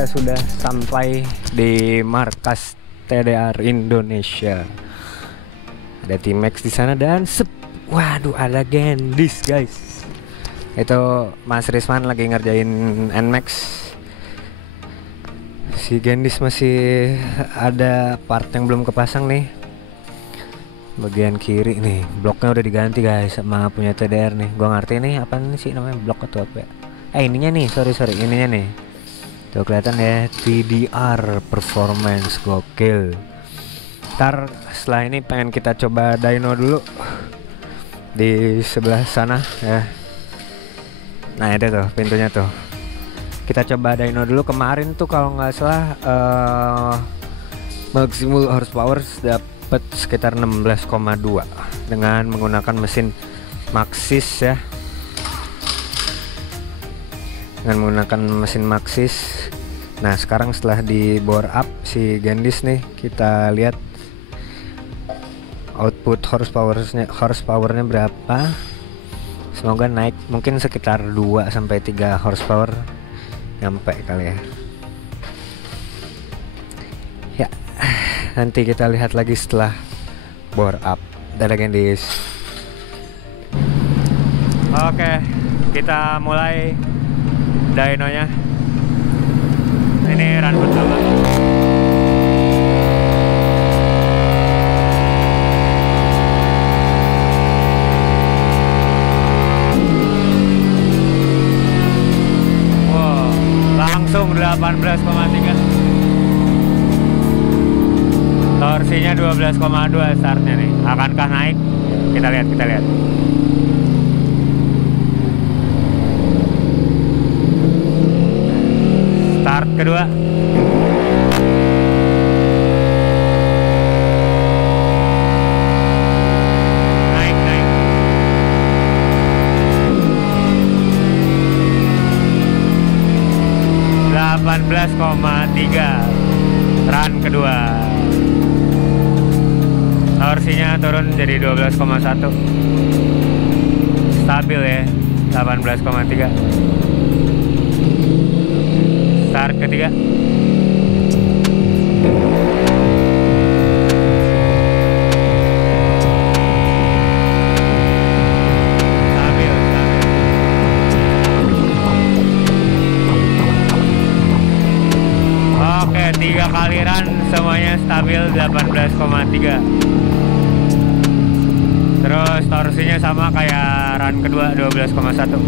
kita sudah sampai di markas TDR Indonesia. Ada T-Max di sana dan waduh, ada Gendis guys. Itu Mas Risman lagi ngerjain NMAX. Si Gendis masih ada part yang belum kepasang nih. Bagian kiri nih, bloknya udah diganti guys sama punya TDR nih. Gua ngerti nih apa nih sih namanya, blok atau apa ya? Ininya nih, sorry ininya nih. Tuh kelihatan ya, TDR Performance, gokil. Ntar setelah ini pengen kita coba dyno dulu di sebelah sana ya. Nah itu tuh pintunya tuh. Kita coba dyno dulu. Kemarin tuh kalau nggak salah maksimal horsepower dapat sekitar 16,2 dengan menggunakan mesin Maxxis ya. Dengan menggunakan mesin Maxxis. Nah sekarang setelah di bore up si Gendis nih, kita lihat output horsepowernya berapa. Semoga naik, mungkin sekitar 2-3 horsepower nyampe kali ya. Ya nanti kita lihat lagi setelah bore up. Dadah Gendis. Oke, kita mulai dynonya. Ini run pertama. Wow, langsung 18,3. Torsinya 12,2 startnya nih. Akankah naik? Kita lihat. Start kedua. Naik. 18,3. Run kedua. Torsinya turun jadi 12,1. Stabil ya, 18,3. Start ketiga. Stabil. Oke, 3 kali run semuanya stabil 18,3. Terus torsinya sama kayak run kedua 12,1.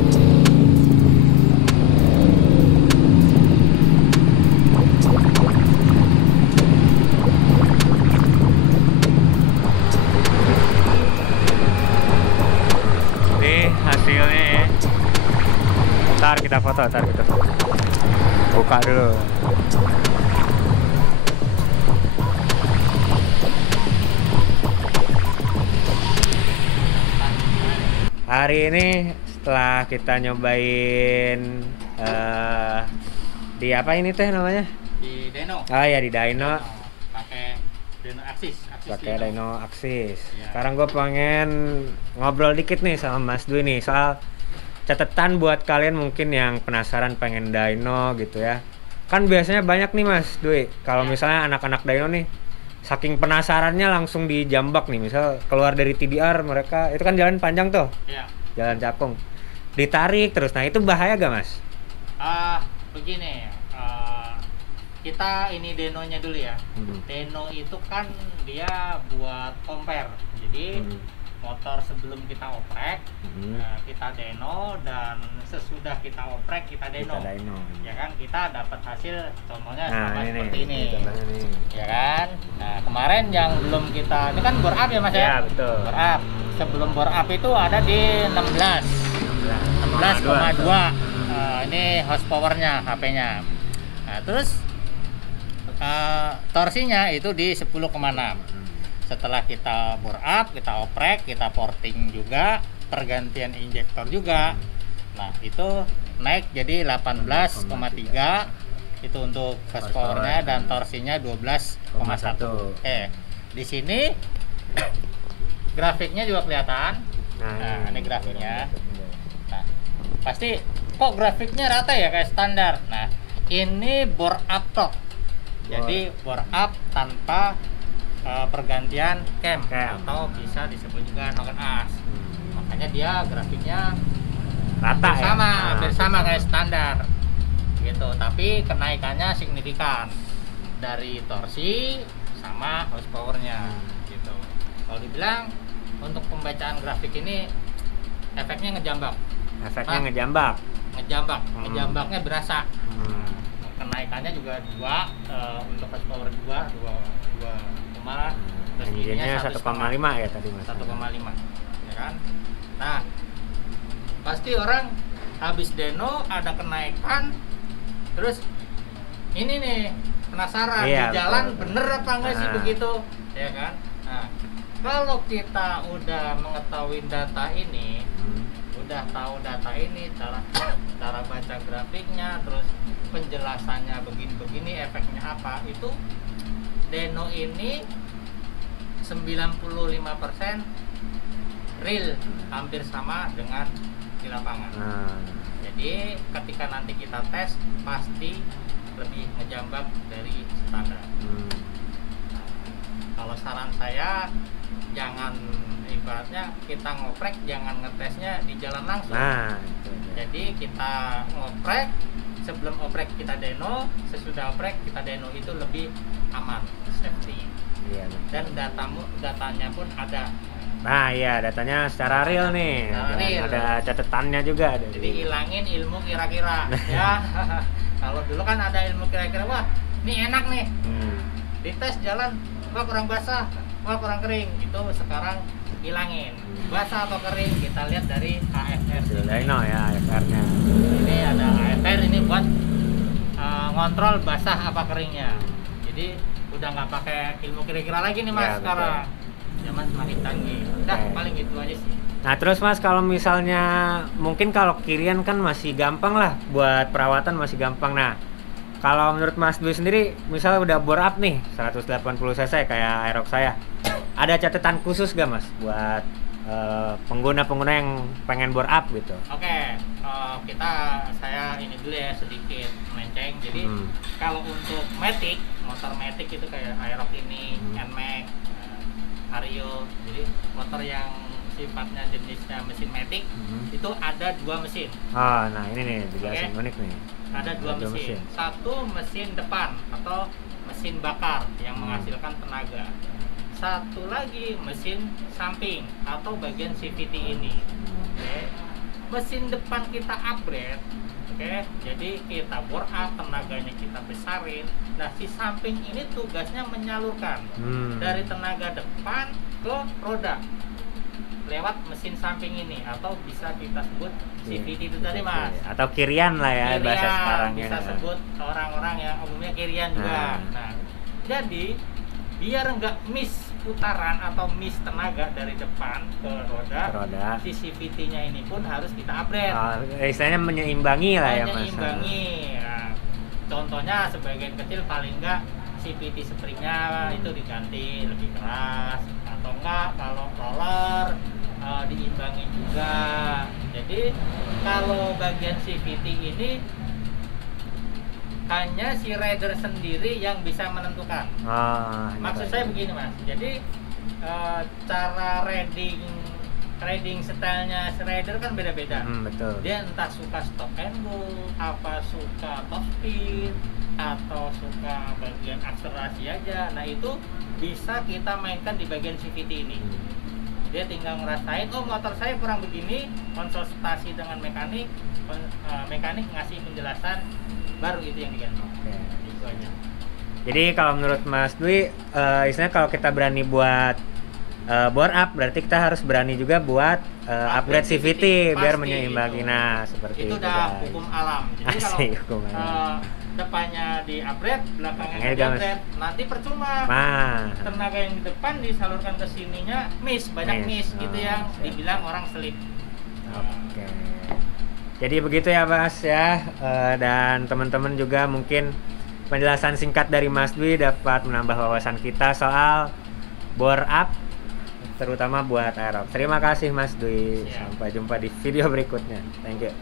Hasilnya ya. Ntar kita foto. Buka dulu. Hari ini setelah kita nyobain di apa ini teh namanya? Di dyno. Ah ya, di dyno. Pakai dyno Axis. Pakai dyno Axis. Ya. Sekarang gue pengen ngobrol dikit nih sama Mas Dwi nih soal catatan buat kalian mungkin yang penasaran pengen dyno gitu ya. Kan biasanya banyak nih Mas Dwi, kalau misalnya anak-anak dyno nih saking penasarannya langsung dijambak nih, misal keluar dari TDR mereka itu kan jalan panjang tuh. Iya. Jalan Cakung. Ditarik terus. Nah, itu bahaya gak Mas? Begini, kita ini denonya dulu ya. Deno itu kan dia buat compare. Jadi motor sebelum kita oprek, kita deno, dan sesudah kita oprek kita deno. Ya kan, kita dapat hasil contohnya sama seperti ini. Ya kan? Nah, kemarin yang belum kita, ini kan bore up ya Mas ya? Iya, betul. Bore up. Sebelum bore up itu ada di 16,2. Ini horsepowernya HP-nya. Nah, terus torsinya itu di 10,6. Setelah kita bore up, kita oprek, kita porting juga, pergantian injektor juga. Nah, itu naik jadi 18,3. Itu untuk horsepowernya, dan torsinya 12,1. Di sini grafiknya juga kelihatan. Nah, ini grafiknya. Nah, pasti kok grafiknya rata ya kayak standar. Nah, Ini bore up torque. Jadi bore up tanpa pergantian cam atau bisa disebut juga knock as. Makanya dia grafiknya Rata ya? hampir sama kayak standar gitu, tapi kenaikannya signifikan dari torsi sama horsepowernya gitu. Kalau dibilang untuk pembacaan grafik ini efeknya ngejambak. Ngejambaknya berasa. Kenaikannya juga 2 untuk horsepower 2 terus engine-nya 1,5 ya tadi Mas. 1,5 ya kan. Nah, pasti orang habis deno ada kenaikan, terus ini nih penasaran di jalan bener apa enggak sih begitu ya kan. Nah, kalau kita udah mengetahui data ini, udah tahu data ini, cara baca grafiknya, terus penjelasannya begini efeknya apa, itu deno ini 95% real, hampir sama dengan di lapangan. Jadi ketika nanti kita tes pasti lebih ngejambak dari standar. Kalau saran saya, jangan ibaratnya kita ngoprek, jangan ngetesnya di jalan langsung. Jadi kita ngoprek, sebelum oprek kita deno, sesudah oprek kita deno, itu lebih aman, safety. Dan datanya pun ada. Nah iya, datanya secara real nih. Ada catatannya juga. Jadi hilangin ilmu kira-kira ya. Kalau dulu kan ada ilmu kira-kira, wah ini enak nih, dites jalan, wah kurang basah, wah kurang kering. Itu sekarang hilangin, basah atau kering kita lihat dari AFR. Dyno ya AFR-nya. Ini ada AFR ini buat ngontrol basah apa keringnya. Jadi udah nggak pakai ilmu kira-kira lagi nih Mas sekarang. Zaman semakin canggih. Udah paling gitu aja sih. Nah terus Mas, kalau misalnya mungkin kalau kirian kan masih gampang lah, buat perawatan masih gampang. Nah kalau menurut Mas Dwi sendiri, misalnya udah bore up nih 180 cc kayak Aerox saya, ada catatan khusus gak Mas buat pengguna-pengguna yang pengen bore up gitu? Oke, saya ini dulu ya sedikit melenceng. Jadi kalau untuk Matic, motor Matic itu kayak Aerox ini, NMAX, Vario, jadi motor yang sifatnya jenisnya mesin Matic, itu ada 2 mesin. Nah ini nih dijelasin unik nih. Ada 2 mesin. Satu mesin depan atau mesin bakar yang menghasilkan tenaga. Satu lagi mesin samping atau bagian CVT ini. Mesin depan kita upgrade, jadi kita bore up, tenaganya kita besarin. Nah si samping ini tugasnya menyalurkan dari tenaga depan ke roda lewat mesin samping ini, atau bisa kita sebut CVT itu tadi Mas, atau kirian lah ya bahasa sekarang, bisa sebut orang-orang yang umumnya kirian juga. Nah jadi biar nggak miss putaran atau miss tenaga dari depan ke roda, si CVT-nya ini pun harus kita upgrade. Istilahnya menyeimbangi lah ya Mas. Menyeimbangi. Nah, contohnya sebagian kecil paling nggak CVT springnya itu diganti lebih keras, atau enggak kalau roller diimbangi juga. Jadi kalau bagian CVT ini hanya si rider sendiri yang bisa menentukan. Maksud saya begini Mas, jadi cara riding stylenya si rider kan beda-beda. Betul. Dia entah suka stop and go, apa suka top speed, atau suka bagian akselerasi aja. Nah itu bisa kita mainkan di bagian CVT ini. Dia tinggal ngerasain, oh motor saya kurang begini, konsultasi dengan mekanik, mekanik ngasih penjelasan, baru itu yang diganti. Itu aja. Jadi kalau menurut Mas Dwi, istilahnya kalau kita berani buat bore up, berarti kita harus berani juga buat upgrade CVT biar menyeimbangi. Nah seperti itu udah hukum alam. Jadi kalau depannya di upgrade, belakangnya di upgrade, nanti percuma. Tenaga yang di depan disalurkan ke sininya banyak miss gitu, yang dibilang orang selip. Jadi begitu ya Mas ya, dan teman-teman juga mungkin penjelasan singkat dari Mas Dwi dapat menambah wawasan kita soal bore up, terutama buat Aerox. Terima kasih Mas Dwi. Sampai jumpa di video berikutnya. Thank you.